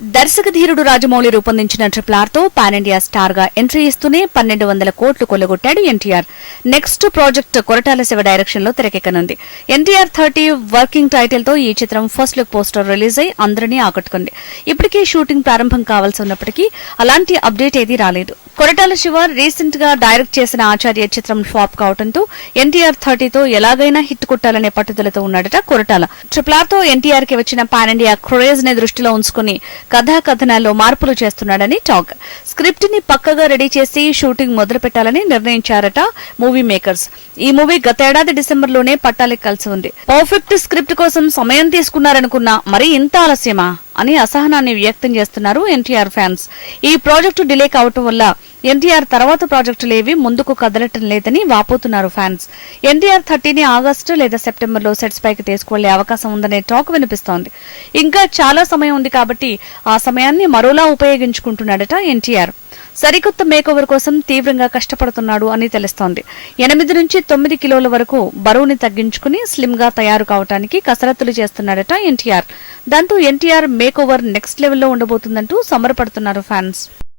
దర్శక ధీరుడు రాజమౌళి రూపొందించిన ట్రిపుల్ ఆర్తో పాన్ ఇండియా స్టార్గా ఎంట్రీ ఇస్తూనే పన్నెండు వందల కోట్లు కొల్లగొట్టాడు ఎన్టీఆర్ నెక్స్ట్ ప్రాజెక్ట్ కొరటాల శివ డైరెక్షన్లో తెరకెక్కనుంది. ఎన్టీఆర్ థర్టీ వర్కింగ్ టైటిల్తో ఈ చిత్రం ఫస్ట్ లుక్ పోస్టర్ రిలీజ్ అయి అందరినీ ఆకట్టుకుంది. ఇప్పటికే షూటింగ్ ప్రారంభం కావాల్సి ఉన్నప్పటికీ అలాంటి అప్డేట్ ఏదీ రాలేదు. కొరటాల శివ రీసెంట్గా డైరెక్ట్ చేసిన ఆచార్య చిత్రం ఫ్లాప్ కావడంతో ఎన్టీఆర్ థర్టీతో ఎలాగైనా హిట్ కొట్టాలనే పట్టుదలతో ఉన్నాడట కొరటాల. ట్రిపుల్ ఆర్ ఎన్టీఆర్కి వచ్చిన పాన్ ఇండియా క్రేజ్ని దృష్టిలో ఉంచుకుని కథా కథనాల్లో మార్పులు చేస్తున్నాడని టాక్. స్క్రిప్ట్ని పక్కగా రెడీ చేసి షూటింగ్ మొదలు పెట్టాలని నిర్ణయించారట మూవీ మేకర్స్. ఈ మూవీ గతేడాది డిసెంబర్లోనే పట్టాలకి కలిసి ఉంది. పర్ఫెక్ట్ స్క్రిప్ట్ కోసం సమయం తీసుకున్నారనుకున్నా మరి ఇంత ఆలస్యమా? అని అసహనాన్ని వ్యక్తం చేస్తున్నారు ఎన్టీఆర్ ఫ్యాన్స్. ఈ ప్రాజెక్టు డిలే కావటం వల్ల ఎన్టీఆర్ తర్వాత ప్రాజెక్టులేవి ముందుకు కదలటం లేదని వాపోతున్నారు ఫ్యాన్స్. ఎన్టీఆర్ థర్టీని ఆగస్టు లేదా సెప్టెంబర్లో సెట్స్ పైకి తీసుకువెళ్ళే అవకాశం ఉందనే టాక్ వినిపిస్తోంది. ఇంకా చాలా సమయం ఉంది కాబట్టి ఆ సమయాన్ని మరోలా ఉపయోగించుకుంటున్నాడట ఎన్టీఆర్. సరికొత్త మేకోవర్ కోసం తీవ్రంగా కష్టపడుతున్నాడు అని తెలుస్తోంది. ఎనిమిది నుంచి తొమ్మిది కిలోల వరకు బరువుని తగ్గించుకుని స్లిమ్గా తయారు కావడానికి కసరత్తులు చేస్తున్నాడట ఎన్టీఆర్. దాంతో ఎన్టీఆర్ మేకోవర్ నెక్స్ట్ లెవెల్లో ఉండబోతుందంటూ సమరపడుతున్నారు ఫ్యాన్స్.